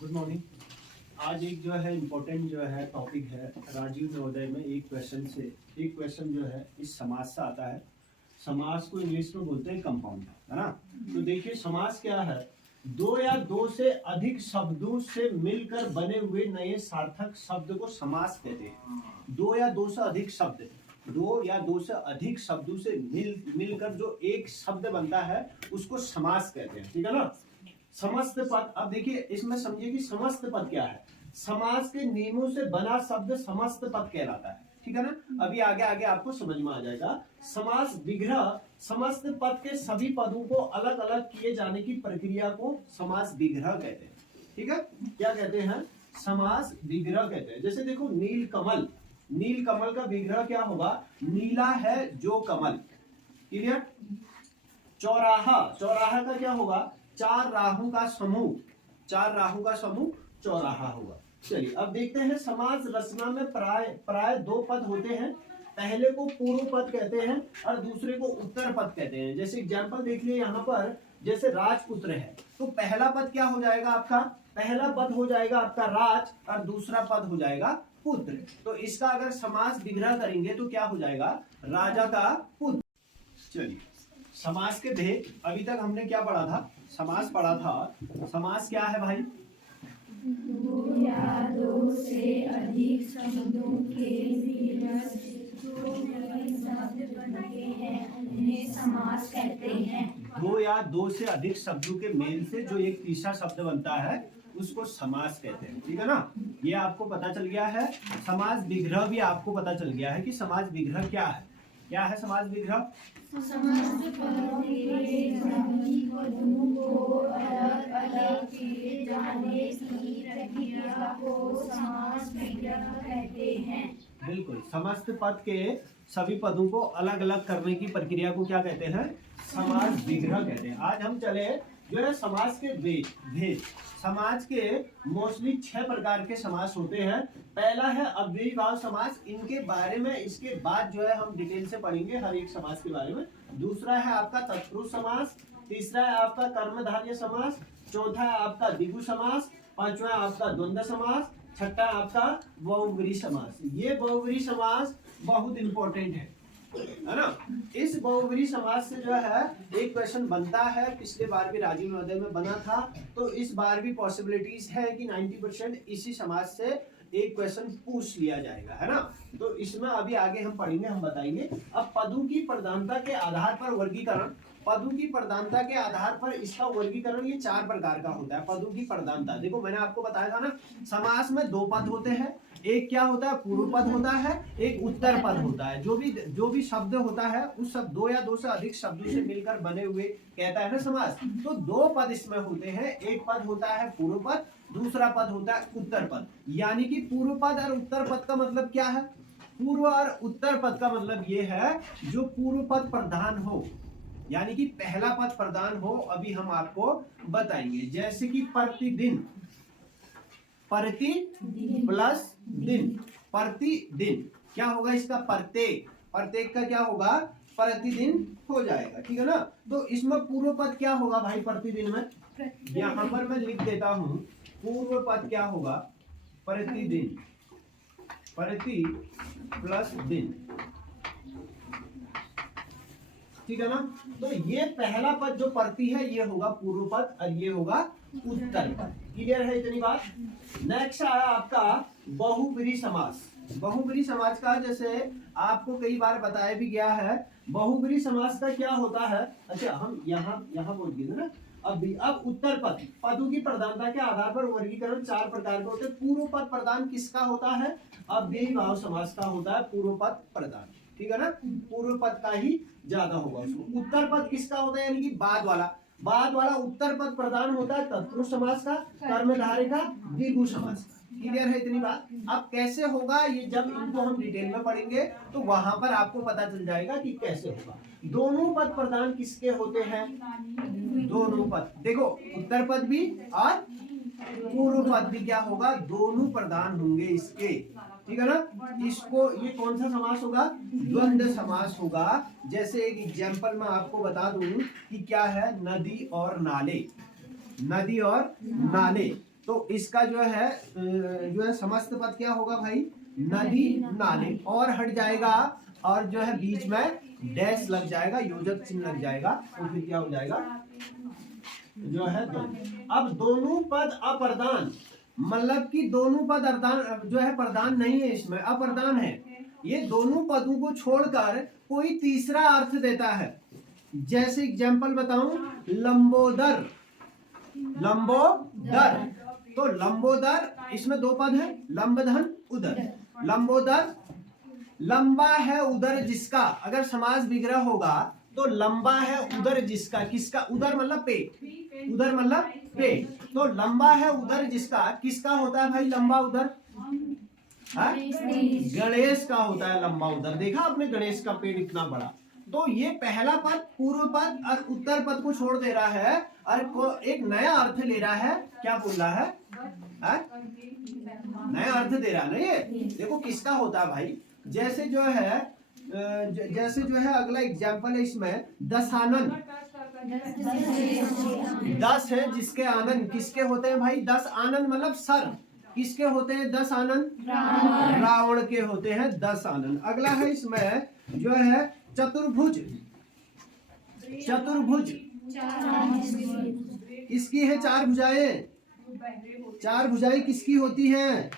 Good morning. आज एक जो है इम्पोर्टेंट जो है टॉपिक है राजीव नवोदय में एक क्वेश्चन जो है इस समास से आता है। समास को इंग्लिश में बोलते हैं कंपाउंड, है ना। तो देखिए समास क्या है, दो या दो से अधिक शब्दों से मिलकर बने हुए नए सार्थक शब्द को समास कहते हैं। दो या दो से अधिक शब्दों से मिलकर जो एक शब्द बनता है उसको समास कहते हैं, ठीक है ना। समस्त पद, अब देखिए इसमें समझिए कि समस्त पद क्या है। समास के नियमों से बना शब्द समस्त पद कहलाता है, ठीक है ना। अभी आगे आगे आपको समझ में आ जाएगा। समास विग्रह, समस्त पद के सभी पदों को अलग अलग किए जाने की प्रक्रिया को समास विग्रह कहते हैं, ठीक है। क्या कहते हैं? समास विग्रह कहते हैं। जैसे देखो नील कमल का विग्रह क्या होगा? नीला है जो कमल, क्लियर। चौराहा का क्या होगा? चार राहों का समूह चौराहा होगा। चलिए अब देखते हैं समास रचना में प्राय दो पद होते हैं। पहले को पूर्व पद कहते हैं और दूसरे को उत्तर पद कहते हैं। जैसे एग्जांपल देख लिए यहाँ पर, जैसे राजपुत्र है तो पहला पद क्या हो जाएगा आपका? पहला पद हो जाएगा आपका राज और दूसरा पद हो जाएगा पुत्र। तो इसका अगर समास विग्रह करेंगे तो क्या हो जाएगा? राजा का पुत्र। चलिए समास के भेद, अभी तक हमने क्या पढ़ा था? समास पढ़ा था। समास क्या है भाई? दो या दो से अधिक शब्दों के मिलकर जो नए शब्द बनते हैं उन्हें समास कहते हैं। दो या दो से अधिक शब्दों के मेल से जो एक तीसरा शब्द बनता है उसको समास कहते हैं, ठीक है ना। ये आपको पता चल गया है। समास विग्रह भी आपको पता चल गया है कि समास विग्रह क्या है। क्या है समास विग्रह? समस्त पदों के सभी पदों को अलग अलग किए जाने की प्रक्रिया को समास विग्रह कहते हैं। बिल्कुल, समस्त पद के सभी पदों को अलग अलग करने की प्रक्रिया को क्या कहते हैं? समास विग्रह कहते हैं। आज हम चले जो है समास के भेद। समाज के मोस्टली 6 प्रकार के समास होते हैं। पहला है अव्ययी भाव समास, इनके बारे में इसके बाद जो है हम डिटेल से पढ़ेंगे हर एक समास के बारे में। दूसरा है आपका तत्पुरुष समास, तीसरा है आपका कर्मधारय समास, चौथा है आपका द्विगु समास, पांचवा है आपका द्वंद्व समास, छठा है आपका बहुब्रीहि समास। ये बहुब्रीहि समास बहुत इंपॉर्टेंट है ना। इस बहुब्रीहि समास से जो है एक क्वेश्चन बनता है, पिछले बार भी राजीव नवोदय में बना था, तो इस बार भी पॉसिबिलिटीज है कि 90% इसी समास से एक क्वेश्चन पूछ लिया जाएगा, है ना। तो इसमें अभी आगे हम पढ़ेंगे, हम बताएंगे। अब पदों की प्रधानता के आधार पर वर्गीकरण, पदों की प्रधानता के आधार पर इसका वर्गीकरण ये 4 प्रकार का होता है। पदों की प्रधानता देखो मैंने आपको बताया था ना, समास में 2 पद होते हैं। एक क्या होता है? पूर्व पद होता है, एक उत्तर पद होता है। जो भी शब्द होता है उस सब 2 या 2 से अधिक शब्दों से मिलकर बने हुए कहता है ना समास। तो 2 पद इसमें होते हैं। एक पद होता है पूर्व पद, दूसरा पद होता है उत्तर पद। यानी कि पूर्व पद और उत्तर पद का मतलब क्या है? पूर्व और उत्तर पद का मतलब ये है जो पूर्व पद प्रधान हो, यानी कि पहला पद प्रधान हो। अभी हम आपको बताएंगे, जैसे कि प्रतिदिन, प्रति प्लस दिन, प्रतिदिन क्या होगा इसका? प्रत्येक का क्या होगा? प्रतिदिन हो जाएगा, ठीक है ना। तो इसमें पूर्व पद क्या होगा भाई? प्रतिदिन में यहां पर मैं लिख देता हूं, पूर्व पद क्या होगा? प्रतिदिन, प्रति प्लस दिन, ठीक है ना। तो ये पहला पद जो प्रति है ये होगा पूर्व पद और ये होगा उत्तर पद। क्लियर है इतनी बात? नेक्स्ट आया आपका बहुब्रीहि समास। बहुब्रीहि समास का जैसे आपको कई बार बताया भी गया है। बहुब्रीहि समास का क्या होता है? अच्छा हम यहाँ बोल दिए ना। अब उत्तर पद, पदों की प्रधानता के आधार पर वर्गीकरण 4 प्रकार के होते हैं। पूर्व पद प्रधान किसका होता है? अव्ययी भाव समास का होता है पूर्व पद प्रधान, ठीक है ना। पूर्व पद का ही ज्यादा होगा उसको। उत्तर पद किसका होता है? यानी कि बाद वाला उत्तर पद प्रधान होता है तत्पुरुष समास का, कर्मधारय का, द्विगु समास का। क्लियर है इतनी बात? अब कैसे होगा ये जब इनको हम डिटेल में पढ़ेंगे तो वहां पर आपको पता चल जाएगा कि कैसे होगा। दोनों पद प्रधान किसके होते हैं? दोनों पद, देखो उत्तर पद भी और पूर्व पद भी क्या होगा? दोनों प्रधान होंगे इसके, ठीक है ना। इसको ये कौन सा समास होगा? द्वंद्व समास होगा। जैसे एक एग्जांपल मैं आपको बता दूं कि क्या है, नदी और नाले। तो इसका जो है समस्त पद क्या होगा भाई, नदी नाले, और हट जाएगा और जो है बीच में डैश लग जाएगा, योजक चिन्ह लग जाएगा, तो फिर क्या हो जाएगा जो है दोनों। अब दोनों पद अप्रधान, मतलब कि दोनों पद अर्धान जो है प्रधान नहीं है, इसमें अप्रधान है। ये दोनों पदों को छोड़कर कोई तीसरा अर्थ देता है। जैसे एग्जांपल बताऊं, लंबोदर, लंबोदर, तो लंबोदर इसमें दो पद है, लंबधन उदर। लंबोदर, लंबा है उदर जिसका, अगर समास विग्रह होगा तो लंबा है उदर जिसका, किसका, उदर मतलब पेट, उदर मतलब पेट, तो लंबा है उदर जिसका, किसका होता है भाई लंबा उदर, गणेश का होता है लंबा उदर। देखा आपने गणेश का पेट इतना बड़ा। तो ये पहला पद पूर्व पद और उत्तर पद को छोड़ दे रहा है और एक नया अर्थ ले रहा है। क्या बोल रहा है? नया अर्थ दे रहा है ना ये। देखो किसका होता है भाई, जैसे जो है अगला एग्जाम्पल है इसमें, दशानन, 10 है जिसके आनंद, किसके होते हैं भाई, 10 आनंद मतलब सर, किसके होते हैं 10 आनंद, रावण के होते हैं 10 आनंद। अगला है इसमें जो है चतुर्भुज, चतुर्भुज इसकी है 4 भुजाएं, 4 भुजाएं किसकी होती हैं,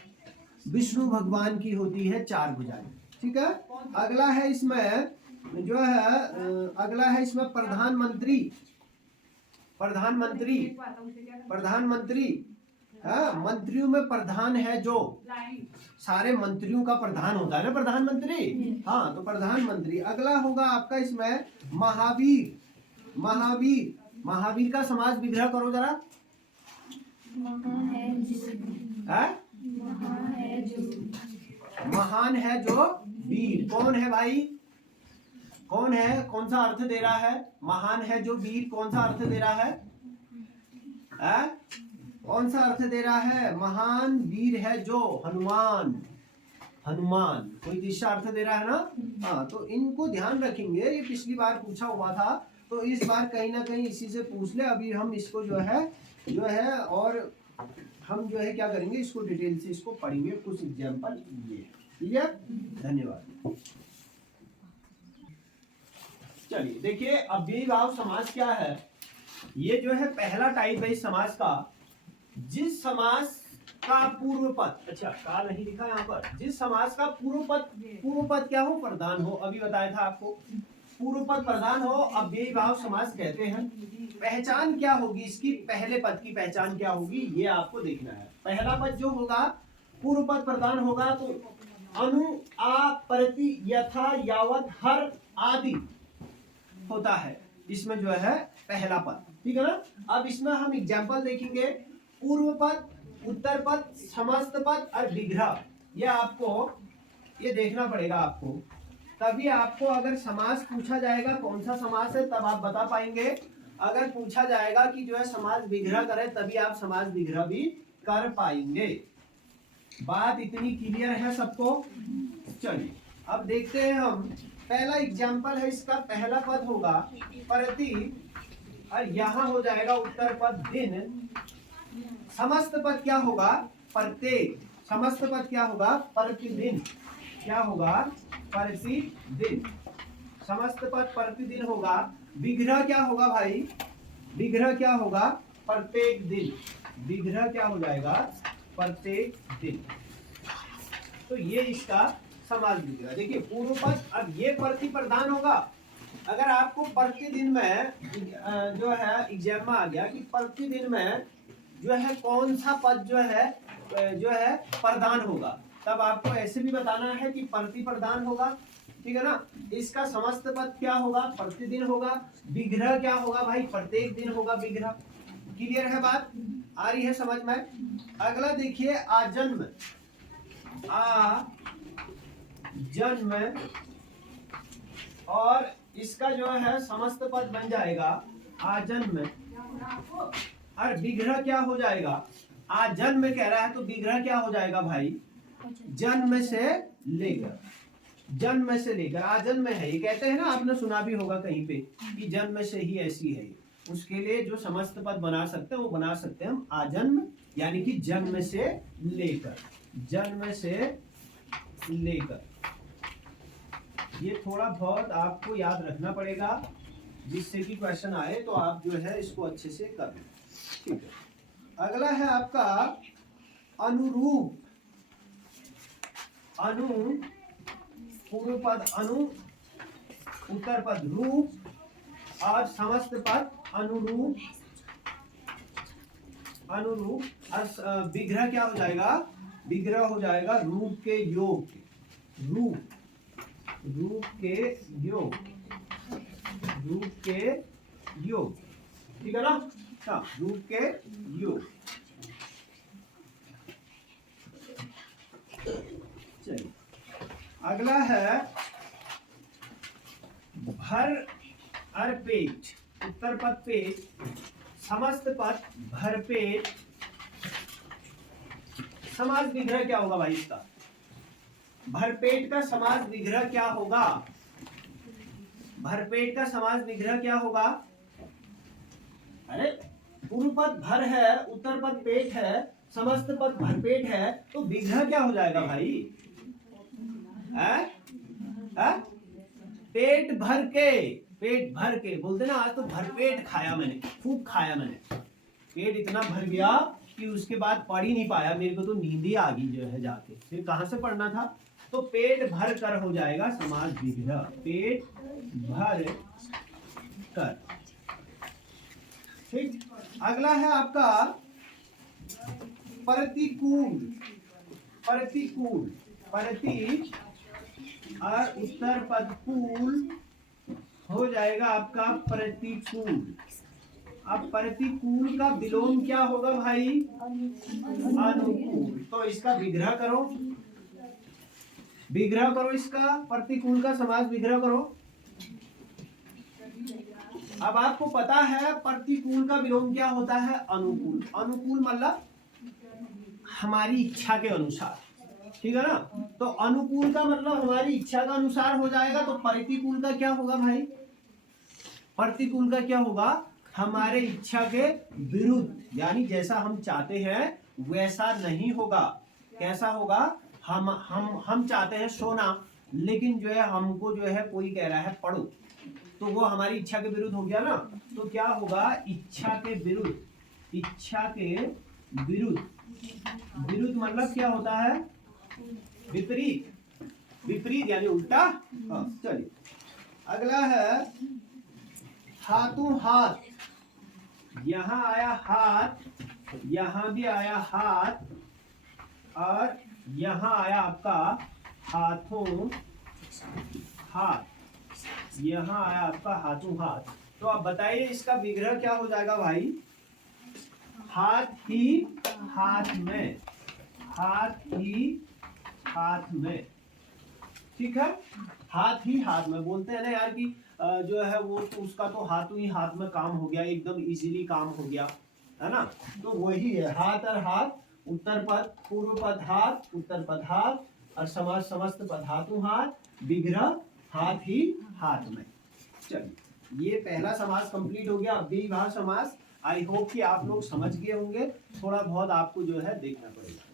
विष्णु भगवान की होती है 4 भुजाएं, ठीक है। अगला है इसमें जो है अगला है इसमें प्रधानमंत्री, प्रधानमंत्री, प्रधानमंत्री, हाँ, मंत्रियों में प्रधान है जो, सारे मंत्रियों का प्रधान होता है ना प्रधानमंत्री, हाँ, तो प्रधानमंत्री। अगला होगा आपका इसमें महावीर, महावीर, महावीर का समास विग्रह करो जरा, महान है जो वीर, कौन है भाई, कौन है, कौन सा अर्थ दे रहा है, महान है जो वीर, कौन सा अर्थ दे रहा है, कौन सा अर्थ दे रहा है, महान वीर है जो, हनुमान, हनुमान, कोई तीसरा अर्थ दे रहा है ना। हाँ, तो इनको ध्यान रखेंगे, ये पिछली बार पूछा हुआ था, तो इस बार कहीं ना कहीं इसी से पूछ ले। अभी हम इसको जो है और हम जो है क्या करेंगे, इसको डिटेल से इसको पढ़ेंगे, कुछ एग्जाम्पल ये, ठीक है। धन्यवाद। चलिए देखिए, अव्ययीभाव समास क्या है। ये जो है पहला टाइप है इस समास का, जिस समास का पूर्व पद, अच्छा का नहीं लिखा यहाँ पर, जिस समास का पूर्व पद क्या हो, प्रधान हो। अभी बताया था आपको, पूर्व पद प्रधान हो अव्ययीभाव समास कहते हैं। पहचान क्या होगी इसकी, पहले पद की पहचान क्या होगी, ये आपको देखना है। पहला पद जो होगा पूर्व पद प्रधान होगा तो अनु, आ, प्रति, यथा, यावत, हर आदि होता है इसमें जो है पहला पद, ठीक है ना। अब इसमें हम एग्जाम्पल देखेंगे, पूर्व पद, उत्तर पद, समस्त पद और विग्रह। ये आपको ये देखना पड़ेगा आपको, तभी आपको अगर समास पूछा जाएगा कौन सा समास है तब आप बता पाएंगे। अगर पूछा जाएगा कि जो है समास विग्रह करें तभी आप समास विग्रह भी कर पाएंगे। बात इतनी क्लियर है सबको। चलिए अब देखते हैं हम, पहला एग्जाम्पल है इसका, पहला पद होगा प्रति और यहाँ हो जाएगा उत्तर पद दिन। समस्त पद क्या होगा, प्रत्येक। समस्त पद क्या होगा, प्रतिदिन। क्या होगा, प्रतिदिन। समस्त पद प्रतिदिन होगा। विग्रह क्या होगा भाई, विग्रह क्या होगा, प्रत्येक दिन। विग्रह क्या हो जाएगा, प्रत्येक दिन। तो ये इसका समास विग्रह। देखिए पूर्व पद, अब ये प्रति प्रधान होगा। अगर आपको प्रतिदिन में जो है एग्जाम में आ गया कि प्रतिदिन में जो है कौन सा पद जो है प्रधान होगा, तब आपको ऐसे भी बताना है कि प्रति प्रधान होगा, ठीक है ना। इसका समस्त पद क्या होगा, प्रतिदिन होगा। विग्रह क्या होगा भाई, प्रत्येक दिन होगा विग्रह। क्लियर है बात, आ रही है समझ में। अगला देखिए, आजन्म। जन्म, और इसका जो है समस्त पद बन जाएगा आजन्म, और विग्रह क्या हो जाएगा, आजन्म कह रहा है तो विग्रह क्या हो जाएगा भाई, जन्म से लेकर। जन्म से लेकर आजन्म है, ये कहते हैं ना, आपने सुना भी होगा कहीं पे कि जन्म से ही ऐसी है। उसके लिए जो समस्त पद बना सकते हैं वो बना सकते हैं हम आजन्म यानी कि जन्म से लेकर, जन्म से लेकर। ये थोड़ा बहुत आपको याद रखना पड़ेगा, जिससे कि क्वेश्चन आए तो आप जो है इसको अच्छे से कर लें। ठीक है, अगला है आपका अनुरूप। अनु, पूर्व पद अनु, उत्तर पद रूप और समस्त पद अनुरूप। अनुरूप और विग्रह क्या हो जाएगा? विग्रह हो जाएगा रूप के योग, रूप, रूप के योग, रूप के योग। ठीक है ना? हाँ, रूप के योग। चलिए अगला है भर और पेट। उत्तर पद पेट, समस्त पद भरपेट। समास विग्रह क्या होगा भाई इसका? भरपेट का समास विग्रह क्या होगा? भरपेट का समास विग्रह क्या होगा? अरे पूर्व पद भर है, उत्तर पद पेट है, समस्त पद भरपेट है, तो विग्रह क्या हो जाएगा भाई? पेट भर के, पेट भर के बोलते ना, आज तो भरपेट खाया मैंने, खूब खाया मैंने। पेट इतना भर गया कि उसके बाद पढ़ ही नहीं पाया, मेरे को तो नींद ही आ गई जो है जाके। फिर कहां से पढ़ना था? तो पेट भर कर हो जाएगा समास विग्रह, पेट भर कर। ठीक, अगला है आपका प्रतिकूल। प्रतिकूल, प्रति और उत्तर पद कूल हो जाएगा आपका प्रतिकूल। अब प्रतिकूल का विलोम क्या होगा भाई? अनुकूल। तो इसका विग्रह करो, विग्रह करो इसका, प्रतिकूल का समास विग्रह करो। अब आपको पता है प्रतिकूल का विलोम क्या होता है? अनुकूल। अनुकूल मतलब हमारी इच्छा के अनुसार, ठीक है ना? तो अनुकूल का मतलब हमारी इच्छा का अनुसार हो जाएगा। तो प्रतिकूल का क्या होगा भाई? प्रतिकूल का क्या होगा? हमारे इच्छा के विरुद्ध, यानी जैसा हम चाहते हैं वैसा नहीं होगा। कैसा होगा? हम चाहते हैं सोना, लेकिन जो है हमको जो है कोई कह रहा है पढ़ो, तो वो हमारी इच्छा के विरुद्ध हो गया ना। तो क्या होगा? इच्छा के विरुद्ध, इच्छा के विरुद्ध। विरुद्ध मतलब क्या होता है? विपरीत, विपरीत यानी उल्टा। चलिए अगला है हाथों हाथ। यहां आया हाथ, यहां भी आया हाथ, और यहां आया आपका हाथों हाथ, यहां आया आपका हाथों हाथ। तो आप बताइए इसका विग्रह क्या हो जाएगा भाई? हाथ ही हाथ में, हाथ ही हाथ में। ठीक है, हाथ ही हाथ में बोलते हैं ना यार कि जो है वो तो उसका तो हाथों ही हाथ में काम हो गया, एकदम इजीली काम हो गया, है ना? तो वही है, हाथ और हाथ, उत्तर पद पूर्व पद हाथ, उत्तर पद हाथ, और समास समस्त पद हाथों हाथ, विग्रह हाथ ही हाथ में। चलिए ये पहला समास कंप्लीट हो गया। अव्ययीभाव समास आई होप कि आप लोग समझ गए होंगे। थोड़ा बहुत आपको जो है देखना पड़ेगा।